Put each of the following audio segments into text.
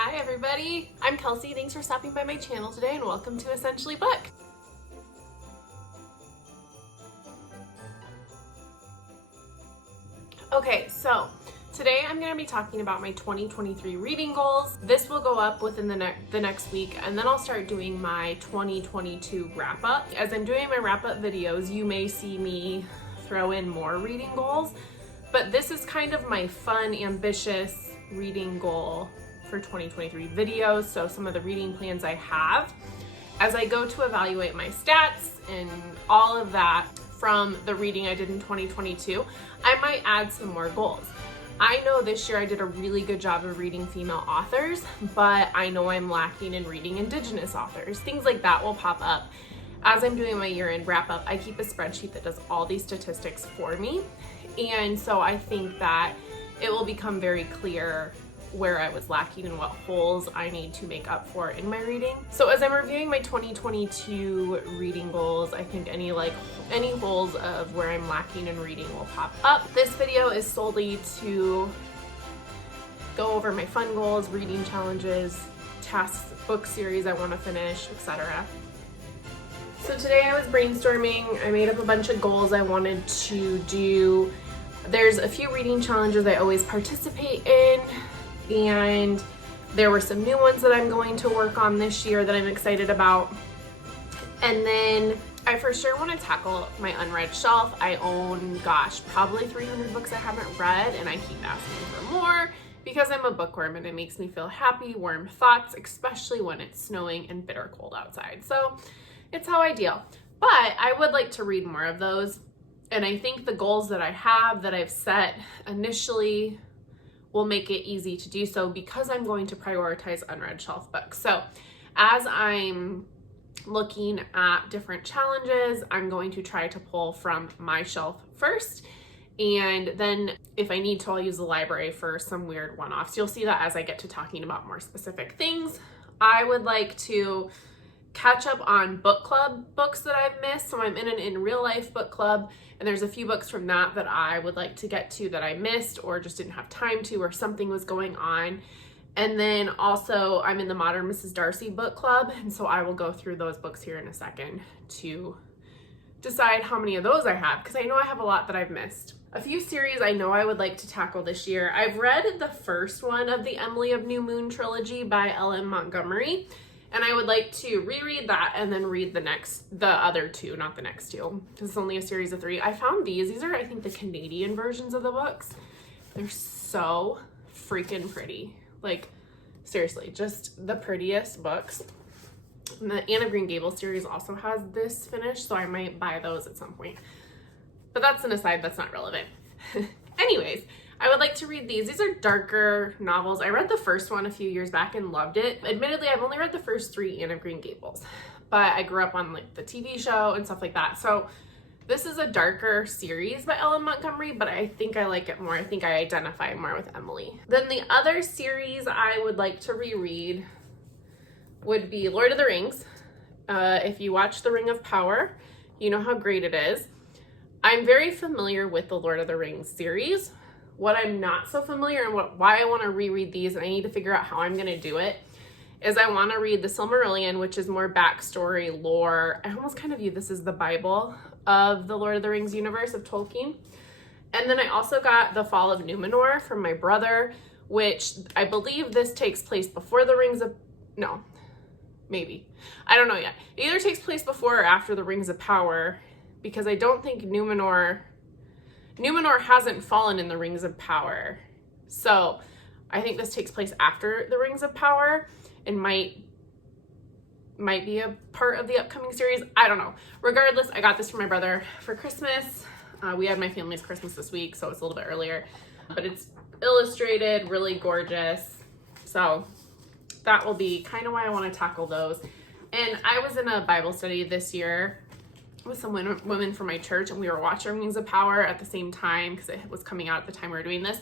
Hi everybody, I'm Kelsey. Thanks for stopping by my channel today and welcome to Essentially Booked. Okay, so today I'm going to be talking about my 2023 reading goals. This will go up within the next week, and then I'll start doing my 2022 wrap up. As I'm doing my wrap up videos, you may see me throw in more reading goals, but this is kind of my fun, ambitious reading goal for 2023 videos. So some of the reading plans I have as I go to evaluate my stats and all of that from the reading I did in 2022, I might add some more goals. I know this year I did a really good job of reading female authors, but I know I'm lacking in reading Indigenous authors. Things like that will pop up. As I'm doing my year-end wrap-up, I keep a spreadsheet that does all these statistics for me. And so I think that it will become very clear where I was lacking and what holes I need to make up for in my reading. So as I'm reviewing my 2022 reading goals, I think any holes of where I'm lacking in reading will pop up. This video is solely to go over my fun goals, reading challenges, tasks, book series I want to finish, etc. So today I was brainstorming. I made up a bunch of goals I wanted to do. There's a few reading challenges I always participate in, and there were some new ones that I'm going to work on this year that I'm excited about. And then I for sure want to tackle my unread shelf. I own, probably 300 books I haven't read, and I keep asking for more because I'm a bookworm and it makes me feel happy, warm thoughts, especially when it's snowing and bitter cold outside. So it's how I deal. But I would like to read more of those. And I think the goals that I have that I've set initially will make it easy to do so because I'm going to prioritize unread shelf books. So as I'm looking at different challenges, I'm going to try to pull from my shelf first. And then if I need to, I'll use the library for some weird one-offs. You'll see that as I get to talking about more specific things. I would like to catch up on book club books that I've missed. So I'm in an in real life book club, and there's a few books from that I would like to get to that I missed or just didn't have time to, or something was going on. And then also I'm in the Modern Mrs. Darcy book club, and so I will go through those books here in a second to decide how many of those I have, because I know I have a lot that I've missed. A few series I know I would like to tackle this year. I've read the first one of the Emily of New Moon trilogy by L.M. Montgomery, and I would like to reread that and then read the other two, not the next two. This is only a series of 3. I found these are I think the Canadian versions of the books. They're so freaking pretty. Like seriously, just the prettiest books. And the Anne of Green Gables series also has this finished, so I might buy those at some point. But that's an aside, that's not relevant. Anyways, I would like to read these. These are darker novels. I read the first one a few years back and loved it. Admittedly, I've only read the first 3 Anne of Green Gables, but I grew up on like the TV show and stuff like that. So this is a darker series by Ellen Montgomery, but I think I like it more. I think I identify more with Emily. Then the other series I would like to reread would be Lord of the Rings. If you watch The Ring of Power, you know how great it is. I'm very familiar with the Lord of the Rings series. What I'm not so familiar and why I want to reread these, and I need to figure out how I'm going to do it, is I want to read the Silmarillion, which is more backstory, lore. I almost kind of view this as the Bible of the Lord of the Rings universe of Tolkien. And then I also got The Fall of Numenor from my brother, which I believe this takes place before the Rings of... No, maybe. I don't know yet. It either takes place before or after the Rings of Power, because I don't think Numenor hasn't fallen in the Rings of Power. So I think this takes place after the Rings of Power and might be a part of the upcoming series. I don't know. Regardless, I got this from my brother for Christmas. We had my family's Christmas this week, so it's a little bit earlier. But it's illustrated, really gorgeous. So that will be kind of why I want to tackle those. And I was in a Bible study this year with some women from my church, and we were watching Rings of Power at the same time because it was coming out at the time we were doing this.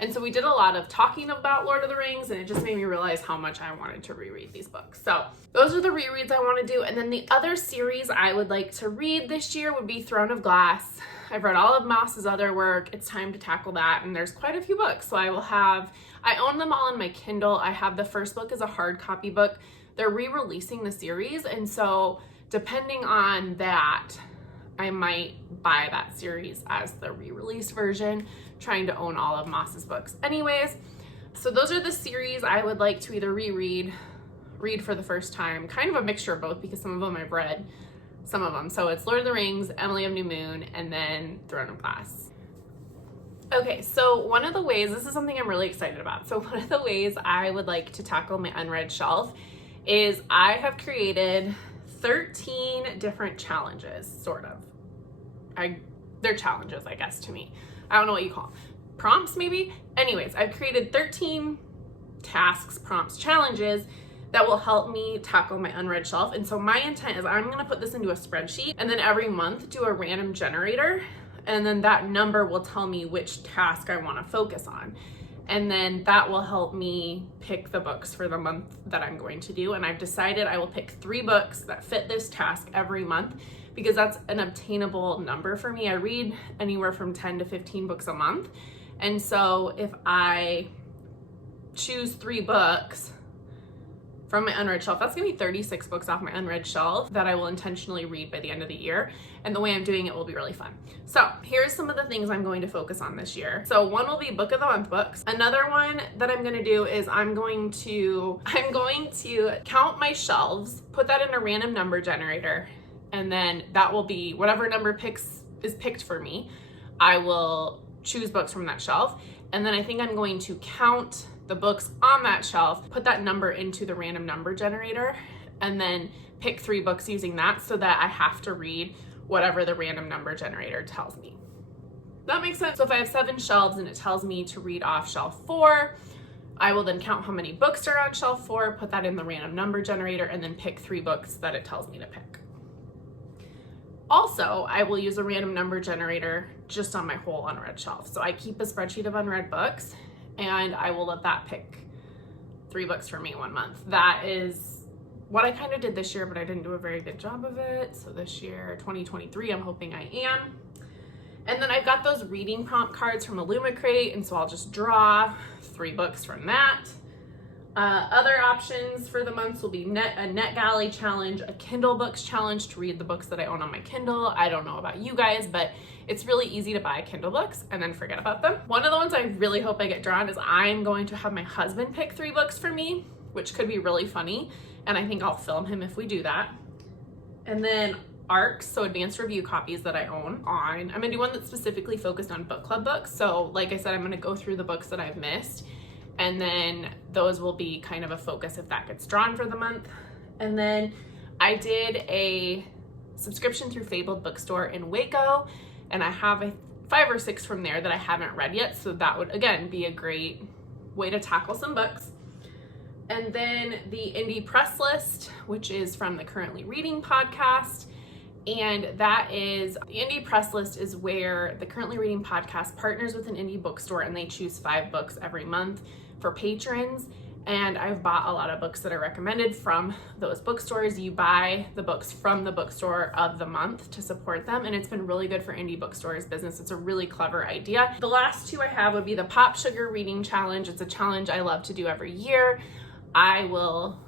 And so we did a lot of talking about Lord of the Rings, and it just made me realize how much I wanted to reread these books. So those are the rereads I want to do. And then the other series I would like to read this year would be Throne of Glass. I've read all of Moss's other work. It's time to tackle that, and there's quite a few books. So I I own them all on my Kindle. I have the first book as a hard copy book. They're re-releasing the series, and so depending on that, I might buy that series as the re-released version, trying to own all of Moss's books anyways. So those are the series I would like to either read for the first time, kind of a mixture of both because some of them I've read, some of them. So it's Lord of the Rings, Emily of New Moon, and then Throne of Glass. Okay, so one of the ways, this is something I'm really excited about. So one of the ways I would like to tackle my unread shelf is I have created 13 different challenges, sort of. They're challenges, I guess, to me. I don't know what you call them. Prompts, maybe? Anyways, I've created 13 tasks, prompts, challenges that will help me tackle my unread shelf. And so my intent is I'm gonna put this into a spreadsheet and then every month do a random generator. And then that number will tell me which task I wanna focus on. And then that will help me pick the books for the month that I'm going to do. And I've decided I will pick 3 books that fit this task every month because that's an obtainable number for me. I read anywhere from 10 to 15 books a month. And so if I choose 3 books from my unread shelf, that's gonna be 36 books off my unread shelf that I will intentionally read by the end of the year. And the way I'm doing it will be really fun. So here's some of the things I'm going to focus on this year. So one will be book of the month books. Another one that I'm gonna do is I'm going to count my shelves, put that in a random number generator, and then that will be whatever number is picked for me. I will choose books from that shelf. And then I think I'm going to count the books on that shelf, put that number into the random number generator, and then pick 3 books using that so that I have to read whatever the random number generator tells me. That makes sense. So if I have 7 shelves and it tells me to read off shelf 4, I will then count how many books are on shelf 4, put that in the random number generator, and then pick 3 books that it tells me to pick. Also, I will use a random number generator just on my whole unread shelf. So I keep a spreadsheet of unread books and I will let that pick 3 books for me one month. That is what I kind of did this year, but I didn't do a very good job of it. So this year, 2023, I'm hoping I am. And then I've got those reading prompt cards from Illumicrate, and so I'll just draw 3 books from that. Other options for the months will be a NetGalley challenge, a Kindle books challenge to read the books that I own on my Kindle. I don't know about you guys, but it's really easy to buy Kindle books and then forget about them. One of the ones I really hope I get drawn is I'm going to have my husband pick 3 books for me, which could be really funny. And I think I'll film him if we do that. And then ARCs, so advanced review copies that I own on. I'm gonna do one that's specifically focused on book club books. So like I said, I'm gonna go through the books that I've missed, and then those will be kind of a focus if that gets drawn for the month. And then I did a subscription through Fabled Bookstore in Waco, and I have 5 or 6 from there that I haven't read yet. So that would, again, be a great way to tackle some books. And then the Indie Press List, which is from the Currently Reading podcast. And that is, the Indie Press List is where the Currently Reading podcast partners with an indie bookstore and they choose 5 books every month for patrons. And I've bought a lot of books that are recommended from those bookstores. You buy the books from the bookstore of the month to support them. And it's been really good for indie bookstores business. It's a really clever idea. The last 2 I have would be the Pop Sugar Reading Challenge. It's a challenge I love to do every year. I will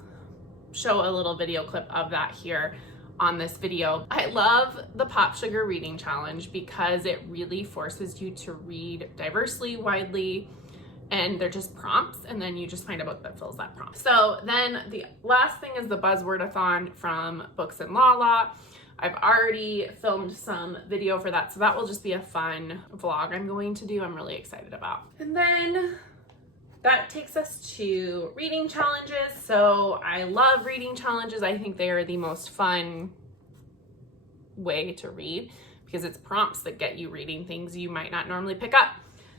show a little video clip of that here on this video. I love the Pop Sugar Reading Challenge because it really forces you to read diversely, widely, and they're just prompts, and then you just find a book that fills that prompt. So then the last thing is the Buzzwordathon from Books and Lala. I've already filmed some video for that, so that will just be a fun vlog I'm going to do. I'm really excited about. And then that takes us to reading challenges. So I love reading challenges. I think they are the most fun way to read because it's prompts that get you reading things you might not normally pick up.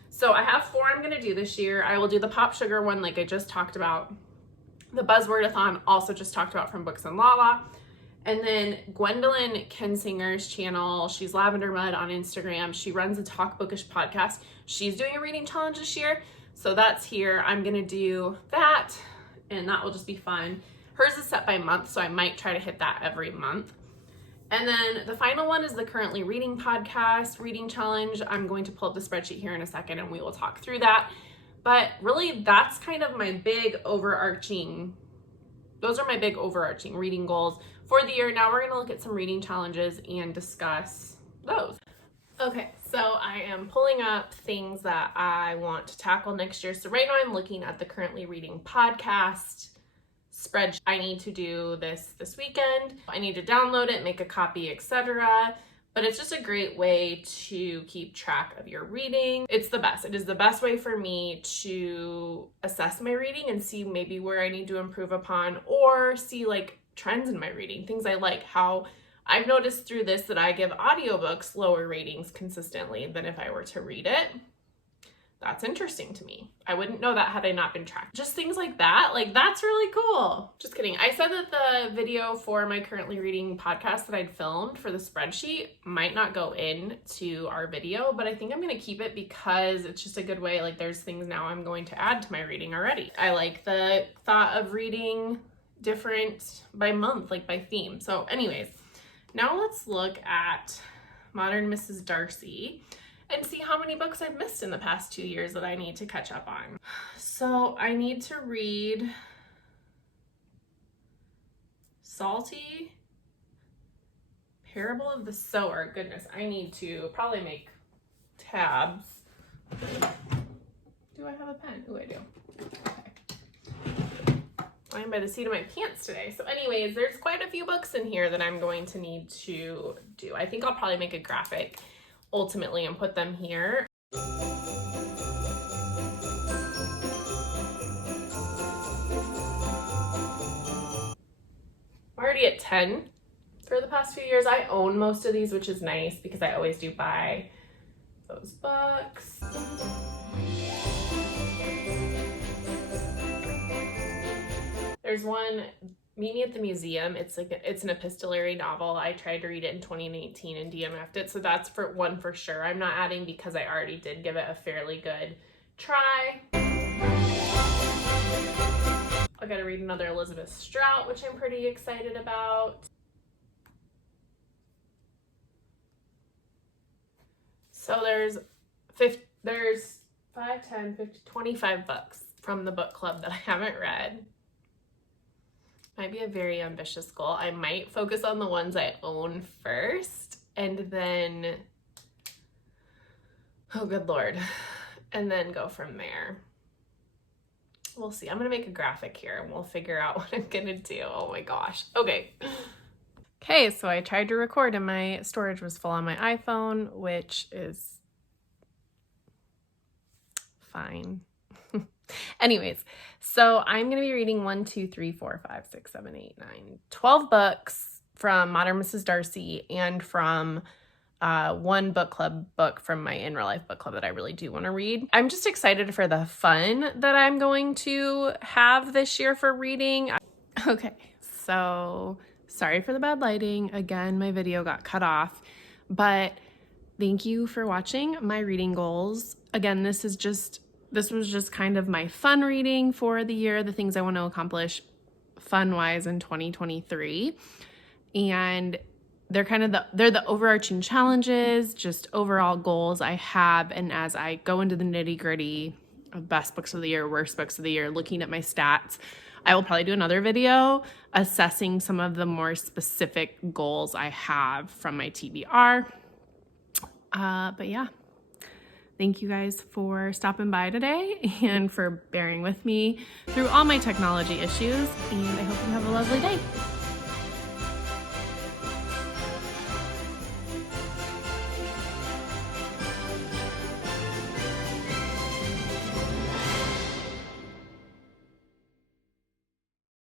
So I have 4 I'm gonna do this year. I will do the Pop Sugar one like I just talked about. The Buzzwordathon also just talked about from Books and Lala. And then Gwendolyn Kinsinger's channel, she's Lavender Mud on Instagram. She runs a Talk Bookish podcast. She's doing a reading challenge this year. So that's here. I'm gonna do that, and that will just be fun. Hers is set by month, so I might try to hit that every month. And then the final one is the Currently Reading podcast reading challenge. I'm going to pull up the spreadsheet here in a second and we will talk through that. But really, that's kind of my big overarching, those are my big overarching reading goals for the year. Now we're going to look at some reading challenges and discuss those. Okay, so I am pulling up things that I want to tackle next year. So right now I'm looking at the currently reading podcast spreadsheet. I need to do this weekend. I need to download it, make a copy, etc. But it's just a great way to keep track of your reading. It's the best. It is the best way for me to assess my reading and see maybe where I need to improve upon, or see like trends in my reading, things I like. How I've noticed through this that I give audiobooks lower ratings consistently than if I were to read it. That's interesting to me. I wouldn't know that had I not been tracked. Just things like that, like that's really cool. Just kidding. I said that the video for my currently reading podcast that I'd filmed for the spreadsheet might not go into our video, but I think I'm gonna keep it because it's just a good way. Like there's things now I'm going to add to my reading already. I like the thought of reading different by month, like by theme. So anyways, now let's look at Modern Mrs. Darcy and see how many books I've missed in the past 2 years that I need to catch up on. So I need to read Salty, Parable of the Sower. Goodness, I need to probably make tabs. Do I have a pen? Oh, I do. Okay. I'm by the seat of my pants today. So anyways, there's quite a few books in here that I'm going to need to do. I think I'll probably make a graphic ultimately and put them here. I'm already at 10 for the past few years. I own most of these, which is nice because I always do buy those books. There's one, Meet Me at the Museum. It's an epistolary novel. I tried to read it in 2019 and DMF'd it, so that's for one for sure. I'm not adding because I already did give it a fairly good try. I gotta read another Elizabeth Strout, which I'm pretty excited about. So there's 5, 10, 50, 25 books from the book club that I haven't read. Might be a very ambitious goal. I might focus on the ones I own first and then, oh good Lord, and then go from there. We'll see. I'm gonna make a graphic here and we'll figure out what I'm gonna do. Oh my gosh. Okay. Okay, so I tried to record and my storage was full on my iPhone, which is fine. Anyways, so I'm going to be reading 12 books from Modern Mrs. Darcy and from one book club book from my In Real Life book club that I really do want to read. I'm just excited for the fun that I'm going to have this year for reading. Okay, so sorry for the bad lighting. Again, my video got cut off, but thank you for watching my reading goals. Again, this was just kind of my fun reading for the year, the things I want to accomplish fun-wise in 2023. And they're the overarching challenges, just overall goals I have. And as I go into the nitty-gritty of best books of the year, worst books of the year, looking at my stats, I will probably do another video assessing some of the more specific goals I have from my TBR. But yeah. Thank you guys for stopping by today and for bearing with me through all my technology issues, and I hope you have a lovely day.